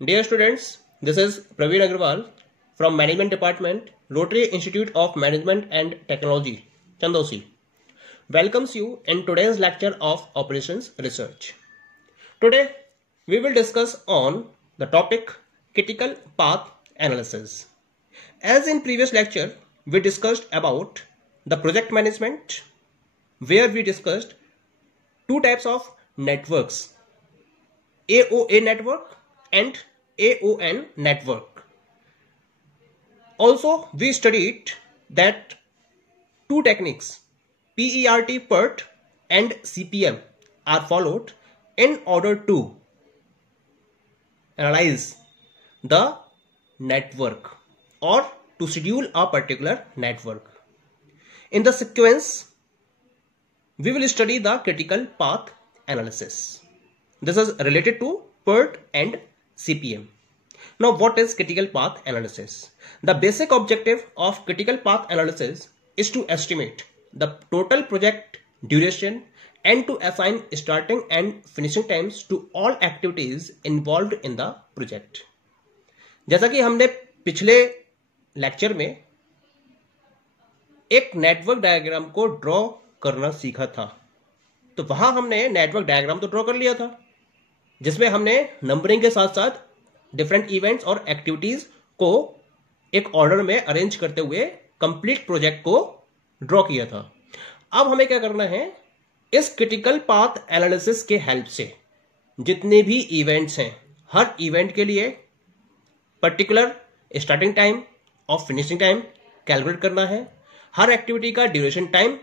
Dear students, this is Praveen Agarwal from Management Department, Rotary Institute of Management and Technology, Chandosi. Welcomes you in today's lecture of Operations Research. Today, we will discuss on the topic Critical Path Analysis. As in previous lecture, we discussed about the project management, where we discussed two types of networks, AOA network and AON network. Also, we studied that two techniques, PERT and CPM, are followed in order to analyze the network or to schedule a particular network. In the sequence, we will study the critical path analysis. This is related to PERT and CPM. Now, what is critical path analysis? The basic objective of critical path analysis is to estimate the total project duration and to assign starting and finishing times to all activities involved in the project. जैसा कि हमने पिछले lecture में एक network diagram को draw करना सीखा था, तो वहां हमने नेटवर्क डायग्राम तो ड्रॉ कर लिया था, जिसमें हमने नंबरिंग के साथ साथ डिफरेंट इवेंट्स और एक्टिविटीज को एक ऑर्डर में अरेंज करते हुए कंप्लीट प्रोजेक्ट को ड्रॉ किया था। अब हमें क्या करना है, इस क्रिटिकल पाथ एनालिसिस के हेल्प से जितने भी इवेंट्स हैं, हर इवेंट के लिए पर्टिकुलर स्टार्टिंग टाइम और फिनिशिंग टाइम कैलकुलेट करना है, हर एक्टिविटी का ड्यूरेशन टाइम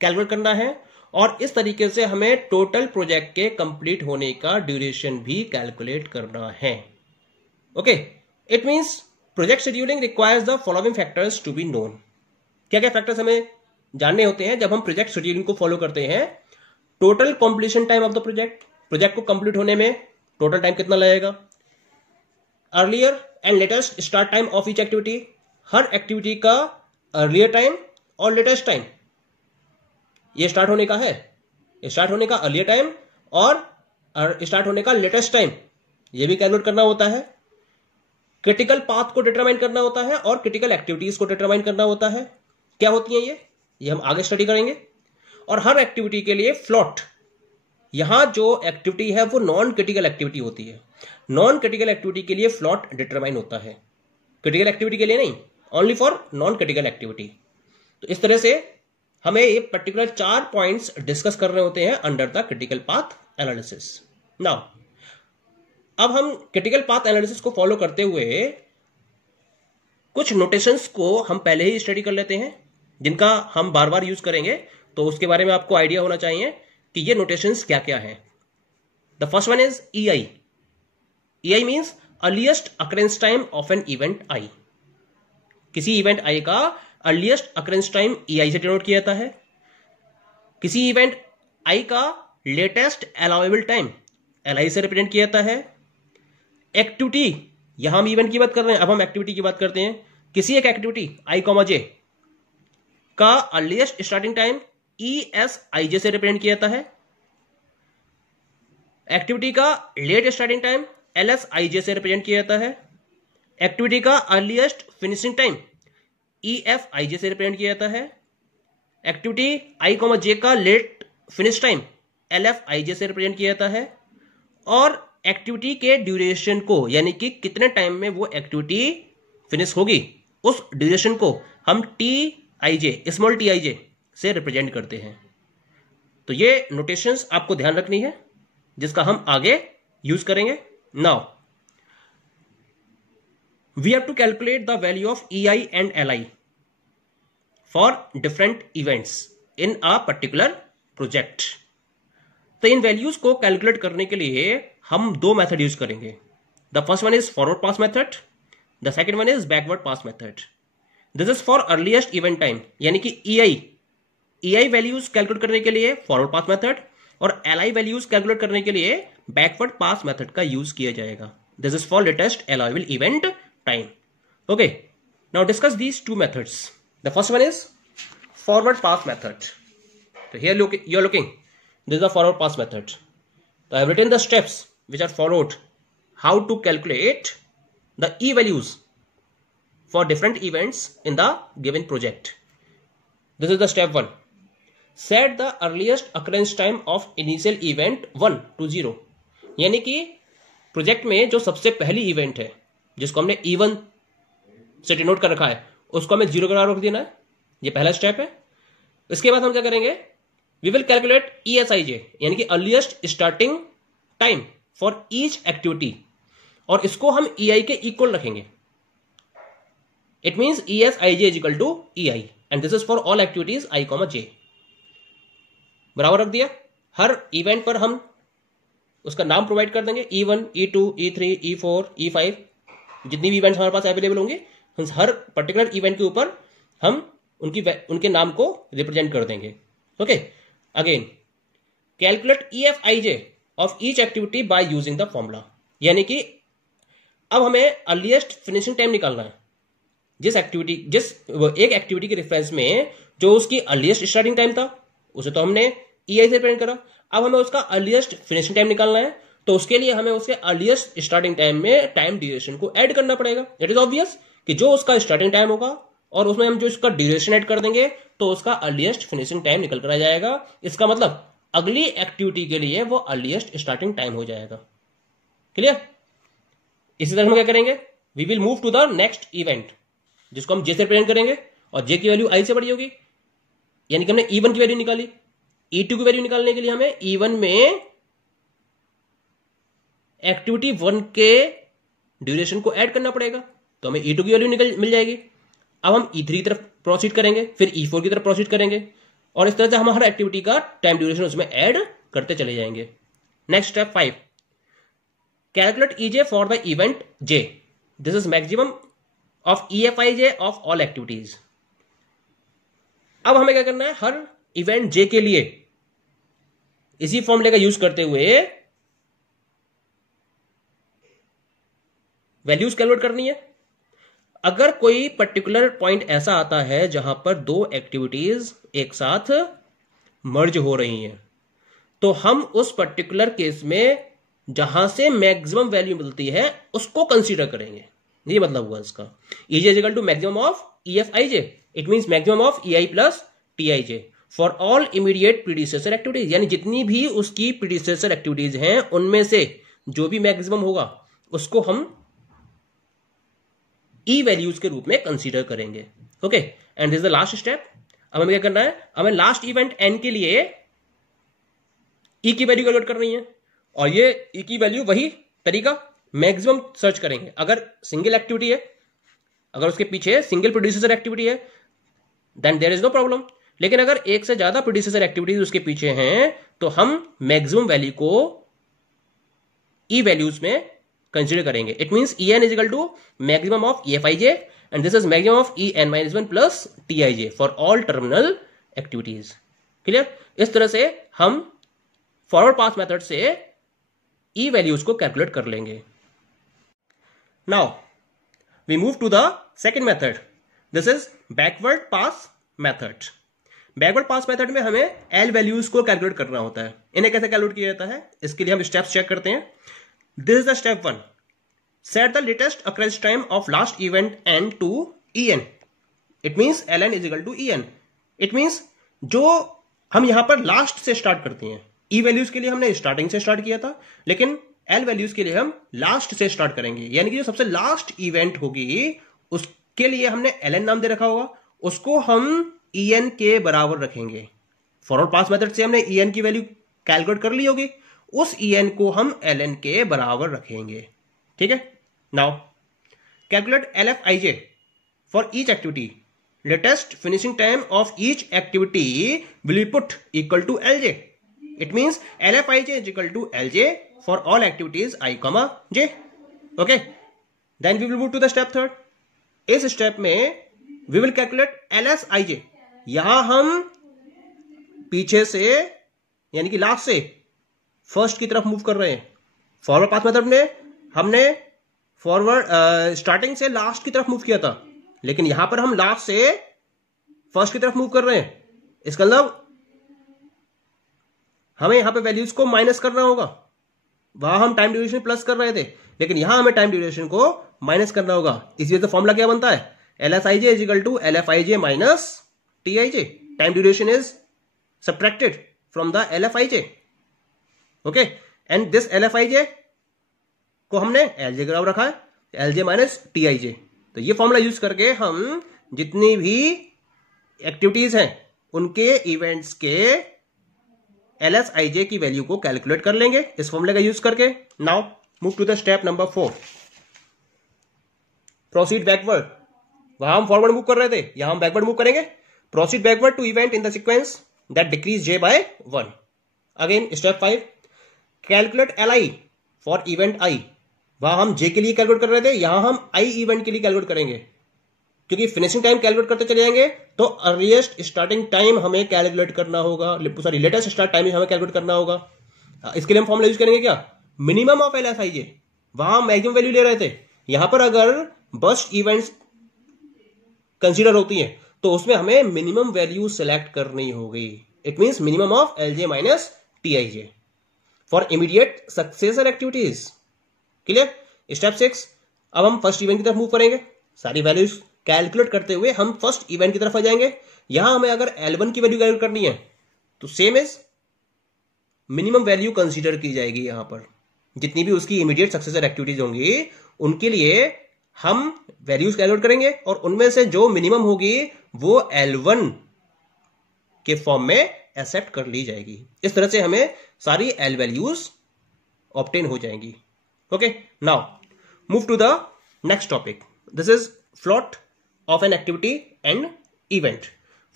कैलकुलेट करना है, और इस तरीके से हमें टोटल प्रोजेक्ट के कंप्लीट होने का ड्यूरेशन भी कैलकुलेट करना है। Okay, it means project scheduling requires the following factors to be known. क्या क्या फैक्टर्स हमें जानने होते हैं जब हम प्रोजेक्ट शेड्यूलिंग को फॉलो करते हैं? Total completion time of the project, project को कंप्लीट होने में टोटल टाइम कितना लगेगा। Earlier and latest start time of each activity, her activity का अर्लियर टाइम और लेटेस्ट टाइम, ये स्टार्ट होने का है, स्टार्ट होने का अर्लियर टाइम और स्टार्ट होने का लेटेस्ट टाइम, ये भी कैलकुलेट करना होता है। क्रिटिकल पाथ को डिटरमाइन करना होता है और क्रिटिकल एक्टिविटीज को डिटरमाइन करना होता है। क्या होती है ये हम आगे स्टडी करेंगे। और हर एक्टिविटी के लिए फ्लॉट, यहां जो एक्टिविटी है वो नॉन क्रिटिकल एक्टिविटी होती है, नॉन क्रिटिकल एक्टिविटी के लिए फ्लॉट डिटरमाइन होता है, क्रिटिकल एक्टिविटी के लिए नहीं, only for non critical activity. तो इस तरह से हमें ये पर्टिकुलर 4 पॉइंट्स डिस्कस करने होते हैं under the critical path analysis. Now, अब हम क्रिटिकल पाथ एनालिसिस को फॉलो करते हुए कुछ नोटेशंस को हम पहले ही स्टडी कर लेते हैं, जिनका हम बार बार यूज करेंगे, तो उसके बारे में आपको आइडिया होना चाहिए कि ये नोटेशंस क्या क्या हैं। The first one is EI। EI means earliest occurrence time of an event I। किसी इवेंट I का अर्लीस्ट अकरेंस टाइम EI से डिनोट किया जाता है। किसी इवेंट I का लेटेस्ट अलाउएबल टाइम LI से रिप्रेजेंट किया जाता है। एक्टिविटी, यहां हम इवेंट की बात कर रहे हैं, अब हम एक्टिविटी की बात करते हैं। किसी एक एक्टिविटी I, J का अर्लीस्ट स्टार्टिंग टाइम ESIJ से रिप्रेजेंट किया जाता है। एक्टिविटी का लेट स्टार्टिंग टाइम LSIJ से रिप्रेजेंट किया जाता है। एक्टिविटी का अर्लीस्ट फिनिशिंग टाइम EFIJ से रिप्रेजेंट किया जाता है। एक्टिविटी I, J का लेट फिनिश टाइम LFIJ से रिप्रेजेंट किया जाता है। और एक्टिविटी के ड्यूरेशन को, यानी कि कितने टाइम में वो एक्टिविटी फिनिश होगी, उस ड्यूरेशन को हम TIJ, स्मॉल TIJ से रिप्रेजेंट करते हैं। तो ये नोटेशंस आपको ध्यान रखनी है, जिसका हम आगे यूज करेंगे। Now we have to calculate the value of EI and LI for different events in a particular project. तो इन वैल्यूज को कैलकुलेट करने के लिए हम दो मेथड यूज करेंगे। The first one is forward pass method, the second one is backward pass method. This is for earliest event time, यानी कि EI वैल्यूज कैलकुलेट करने के लिए फॉरवर्ड पास मेथड और LI वैल्यूज कैलकुलेट करने के लिए बैकवर्ड पास मेथड का यूज किया जाएगा। This is for latest allowable event time. Okay, now discuss these two methods. The first one is forward pass method. So here you're looking, this is the forward pass method. So I have written the steps which are followed how to calculate the E values for different events in the given project. This is the step 1. Set the earliest occurrence time of initial event 1 to 0. यानी कि project में जो सबसे पहली event है जिसको हमने E1 से डिनोट कर रखा है उसको हमें 0 करार रख देना है. ये पहला स्टेप है. इसके बाद हम क्या करेंगे, वी विल कैलकुलेट ESIJ यानी कि earliest starting time for each activity, और इसको हम EI के इक्वल रखेंगे. It means ESIJ is equal to EI and this is for all activities I, J. बराबर रख दिया. हर इवेंट पर हम उसका नाम प्रोवाइड कर देंगे, E1, E2, E3, E4, E5, जितनी भी इवेंट्स हमारे पास अवेलेबल होंगे हर पर्टिकुलर इवेंट के ऊपर हम उनके नाम को रिप्रेजेंट कर देंगे. Okay, again calculate EFIJ of each activity by using the formula. यानी कि अब हमें अर्लीस्ट फिनिशिंग टाइम निकालना है. जिस एक एक्टिविटी के रेफरेंस में जो उसकी अर्लीस्ट स्टार्टिंग टाइम था उसे तो हमने EI से रिप्रेजेंट करा. अब हमें उसका अर्लीस्ट फिनिशिंग टाइम निकालना है, तो उसके लिए हमें उसके अर्लीस्ट स्टार्टिंग टाइम में टाइम ड्यूरेशन को ऐड करना पड़ेगा. इट इज ऑब्वियस कि जो उसका स्टार्टिंग टाइम होगा और उसमें हम जो इसका ड्यूरेशन ऐड कर देंगे तो उसका अर्लीस्ट फिनिशिंग टाइम निकल कर आ जाएगा. इसका मतलब अगली एक्टिविटी के लिए वो अर्लीस्ट स्टार्टिंग टाइम हो जाएगा. क्लियर? इसी तरह हम क्या करेंगे, we will move to the next event जिसको हम J से रिप्रेजेंट करेंगे, और J की वैल्यू I से बड़ी होगी. यानी कि हमने E1 की वैल्यू निकाली. E2 की वैल्यू निकालने के लिए हमें E1 में एक्टिविटी 1 के ड्यूरेशन को ऐड करना पड़ेगा, तो हमें E2 की वैल्यू मिल जाएगी. अब हम E3 की तरफ प्रोसीड करेंगे, फिर E4 की तरफ प्रोसीड करेंगे, और इस तरह से हम हर एक्टिविटी का टाइम ड्यूरेशन उसमें ऐड करते चले जाएंगे. Next step 5, calculate EJ for the event J. This is maximum of EFIJ of all activities. अब हमें क्या करना है, हर इवेंट J के लिए इसी फॉर्मूले का यूज करते हुए वैल्यूज कैलकुलेट करनी है. अगर कोई पर्टिकुलर पॉइंट ऐसा आता है जहां पर दो एक्टिविटीज एक साथ मर्ज हो रही हैं, तो हम उस पर्टिकुलर केस में जहां से मैक्सिमम वैल्यू मिलती है उसको कंसीडर करेंगे. ये मतलब हुआ इसका. EJ is equal to maximum of EFIJ. It means maximum of EI plus TIJ for all immediate predecessor activities. यानी जितनी भी उसकी प्रीडिसेसर एक्टिविटीज हैं उनमें से जो भी मैक्सिमम होगा उसको हम E वैल्यूज के रूप में कंसीडर करेंगे. Okay, and this is the last step. अब हमें क्या करना है, हमें लास्ट इवेंट N के लिए E की वैल्यू कैलकुलेट करनी है, और ये E की वैल्यू वही तरीका मैक्सिमम सर्च करेंगे. अगर सिंगल एक्टिविटी है, अगर उसके पीछे सिंगल प्रोड्यूसर एक्टिविटी है, then there is no problem. लेकिन अगर एक से ज्यादा प्रोड्यूसर एक्टिविटीज उसके पीछे हैं तो हम मैक्सिमम वैल्यू को E वैल्यूज में कंसीडर करेंगे. It means EN is equal to maximum of EFIJ and this is maximum of EN-1 plus TIJ for all terminal activities. Clear? इस तरह से हम फॉरवर्ड पास मेथड से E वैल्यूज को calculate कर लेंगे. Now we move to the second method. This is backward pass method. Backward pass method में हमें L वैल्यूज को कैलकुलेट करना होता है. इन्हें कैसे कैलकुलेट किया जाता है, इसके लिए हम स्टेप्स चेक करते हैं. This is the step 1. Set the latest occurrence time of last event N to EN. It means LN is equal to EN. It means जो हम यहां पर लास्ट से स्टार्ट करते हैं, E वैल्यूज के लिए हमने स्टार्टिंग से स्टार्ट किया था, लेकिन L वैल्यूज के लिए हम लास्ट से स्टार्ट करेंगे. यानी कि जो सबसे लास्ट इवेंट होगी उसके लिए हमने LN नाम दे रखा होगा, उसको हम EN के बराबर रखेंगे. फॉरवर्ड पास मेथड से हमने EN की वैल्यू कैलकुलेट कर ली होगी, उस EN को हम LN के बराबर रखेंगे. ठीक है? Now calculate LFIJ for each activity. Latest finishing time of each activity will be put equal to LJ. It means LFIJ is equal to LJ for all activities I, J. Okay, then we will move to the step 3. इस step में we will calculate LSIJ. यहां हम पीछे से यानी कि last से first की तरफ मूव कर रहे हैं. फॉरवर्ड पास मेथड में हमने फॉरवर्ड स्टार्टिंग से लास्ट की तरफ मूव किया था, लेकिन यहां पर हम लास्ट से फर्स्ट की तरफ मूव कर रहे हैं. इसका मतलब हमें यहां पे वैल्यूज को माइनस करना होगा. वहां हम टाइम ड्यूरेशन प्लस कर रहे थे, लेकिन यहां हमें टाइम ड्यूरेशन को माइनस करना होगा। इस वजह से फॉर्मूला क्या बनता है, LSIJ is equal to LFIJ minus TIJ। Time duration is subtracted from the LFIJ, okay, and this LFIJ को हमने LJ ग्राफ रखा है, LJ माइनस TIJ। तो ये फॉर्मूला यूज करके हम जितनी भी एक्टिविटीज हैं उनके इवेंट्स के LSIJ की वैल्यू को कैलकुलेट कर लेंगे इस फॉर्मूले का यूज करके। Now move to the step number 4, proceed backward. वहां हम फॉरवर्ड मूव कर रहे थे, यहां हम बैकवर्ड मूव करेंगे। Proceed backward to event in the sequence that decrease J by 1। Again step 5, calculate LI for event I। वहां हम J के लिए कैलकुलेट कर रहे थे, यहां हम I इवेंट के लिए कैलकुलेट करेंगे, क्योंकि फिनिशिंग टाइम कैलकुलेट करते चले जाएंगे तो अर्लीस्ट स्टार्टिंग टाइम हमें कैलकुलेट करना होगा, सॉरी लेटेस्ट स्टार्ट टाइम हमें कैलकुलेट करना होगा। इसके लिए हम फॉर्मूला यूज करेंगे क्या, मिनिमम ऑफ LSIJ। वहां मैक्सिमम वैल्यू ले रहे थे, यहां पर अगर बर्स्ट इवेंट्स कंसीडर होती हैं तो उसमें हमें मिनिमम वैल्यू सेलेक्ट करनी होगी। It means minimum of LJ minus TIJ for immediate successor activities. Clear. Step 6, अब हम फर्स्ट इवेंट की तरफ मूव करेंगे। सारी वैल्यूज कैलकुलेट करते हुए हम फर्स्ट इवेंट की तरफ आ जाएंगे। यहां हमें अगर L1 की वैल्यू कैलकुलेट करनी है तो same as minimum value consider की जाएगी। यहां पर जितनी भी उसकी इमीडिएट सक्सेसर एक्टिविटीज होंगी उनके लिए हम वैल्यूज कैलकुलेट करेंगे और उनमें से जो मिनिमम होगी वो L1 के फॉर्म में एक्सेप्ट कर ली जाएगी। इस तरह से हमें सारी L वैल्यूज ऑब्टेन हो जाएंगी। Okay, now move to the next topic. This is float of an activity and event.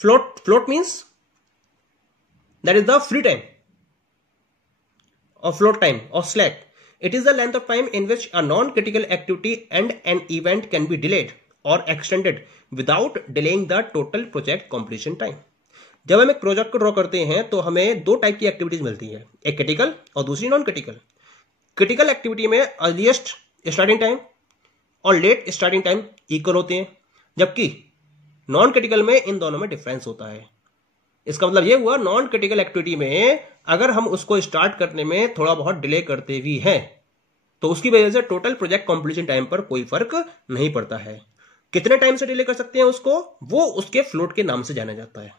Float means that is the free time or float time or slack. It is the length of time in which a non-critical activity and an event can be delayed or extended without delaying the total project completion time. जब हम एक project को draw करते हैं तो हमें दो type की एक्टिविटीज मिलती है, एक क्रिटिकल और दूसरी नॉन क्रिटिकल। क्रिटिकल एक्टिविटी में अर्लीस्ट स्टार्टिंग टाइम और लेट स्टार्टिंग टाइम इक्वल होते हैं, जबकि नॉन क्रिटिकल में इन दोनों में डिफरेंस होता है। इसका मतलब यह हुआ, नॉन क्रिटिकल एक्टिविटी में अगर हम उसको स्टार्ट करने में थोड़ा बहुत डिले करते भी हैं तो उसकी वजह से टोटल प्रोजेक्ट कंप्लीशन टाइम पर कोई फर्क नहीं पड़ता है। कितने टाइम से डिले कर सकते हैं उसको, वो उसके फ्लोट के नाम से जाना जाता है।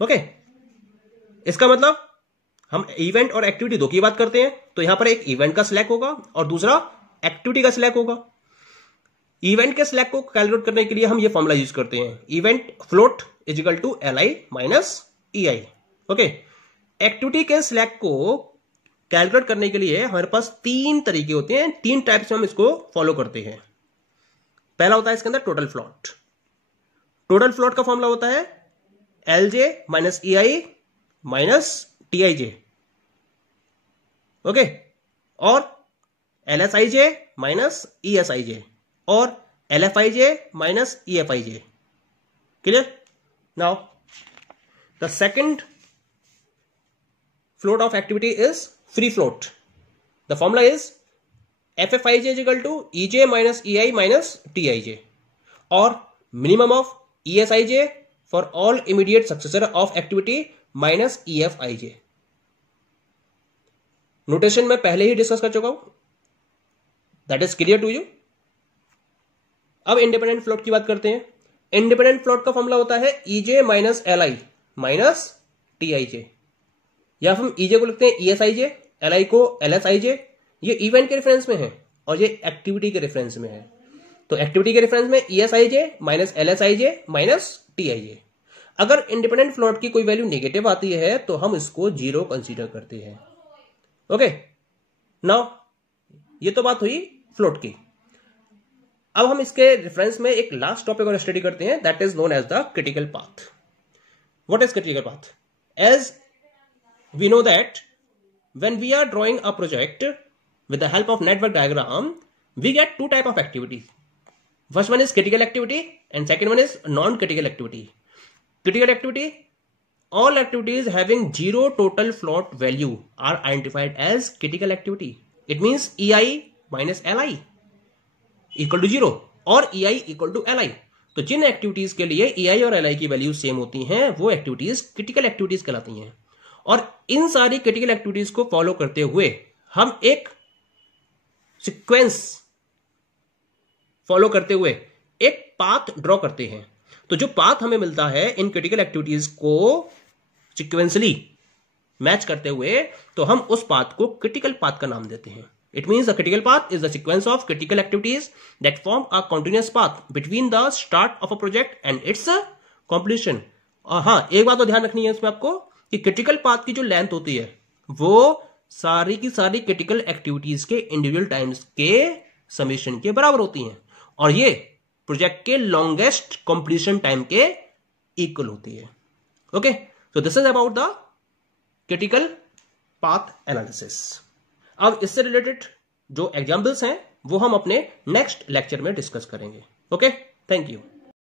ओके, इसका मतलब हम इवेंट और एक्टिविटी दो की बात करते हैं तो यहां पर एक इवेंट का स्लैक होगा और दूसरा एक्टिविटी का स्लैक होगा। इवेंट के स्लैक को कैलकुलेट करने के लिए हम ये फॉर्मूला यूज करते हैं, event float is equal to LI minus EI। Okay, activity के स्लैक को कैलकुलेट करने के लिए हमारे पास तीन तरीके होते हैं, तीन टाइप्स में हम इसको फॉलो करते हैं। पहला होता है इसके अंदर टोटल फ्लोट। टोटल फ्लोट का फॉर्मूला होता है LJ minus EI minus TIJ। Okay, और LSIJ माइनस ESIJ और LFIJ minus EFIJ। Clear. Now the second float of activity is free float. The formula is FFIJ is equal to EJ minus EI minus TIJ और minimum of ESIJ for all immediate successor of activity minus EFIJ। Notation में पहले ही discuss कर चुका हूं, that is clear to you. अब independent float की बात करते हैं। इंडिपेंडेंट फ्लोट का फॉर्मूला होता है EJ minus LI minus TIJ, या हम EJ को लिखते हैं ESIJ, LI को LSIJ। ये इवेंट के रेफरेंस में है और ये एक्टिविटी के रेफरेंस में है। तो एक्टिविटी के रेफरेंस में ESIJ minus LSIJ minus TIJ। अगर इंडिपेंडेंट फ्लोट की कोई वैल्यू नेगेटिव आती है तो हम इसको 0 कंसीडर करते हैं। ओके, नाउ ये तो बात हुई फ्लोट की। अब हम इसके रेफरेंस में एक लास्ट टॉपिक और स्टडी करते हैं, that is known as the critical path. What is critical path? As we know that when we are drawing a project with the help of network diagram, we get two type of activities. First one is critical activity and second one is non critical activity. Critical activity, all activities having zero total float value are identified as critical activity. It means EI minus LI equal to 0 और EI equal to LI। तो जिन activities के लिए EI और LI की value same होती हैं वो activities critical activities कहलाती हैं। और इन सारी क्रिटिकल एक्टिविटीज को फॉलो करते हुए हम एक सीक्वेंस फॉलो करते हुए एक पाथ ड्रॉ करते हैं, तो जो पाथ हमें मिलता है इन क्रिटिकल एक्टिविटीज को सीक्वेंसली मैच करते हुए, तो हम उस पाथ को क्रिटिकल पाथ का नाम देते हैं. It means the critical path is the sequence of critical activities that form a continuous path between the start of a project and it's completion. हाँ, एक बात तो ध्यान रखनी है इसमें आपको कि क्रिटिकल पाथ की जो लेंथ होती है वो सारी की सारी क्रिटिकल एक्टिविटीज के इंडिविजुअल टाइम्स के समेशन के बराबर होती हैं, और ये प्रोजेक्ट के लॉन्गेस्ट कंप्लीशन टाइम के इक्वल होती है. Okay, so this is about the critical path analysis. अब इससे रिलेटेड जो एग्जाम्पल्स हैं वो हम अपने नेक्स्ट लेक्चर में डिस्कस करेंगे. Okay, thank you.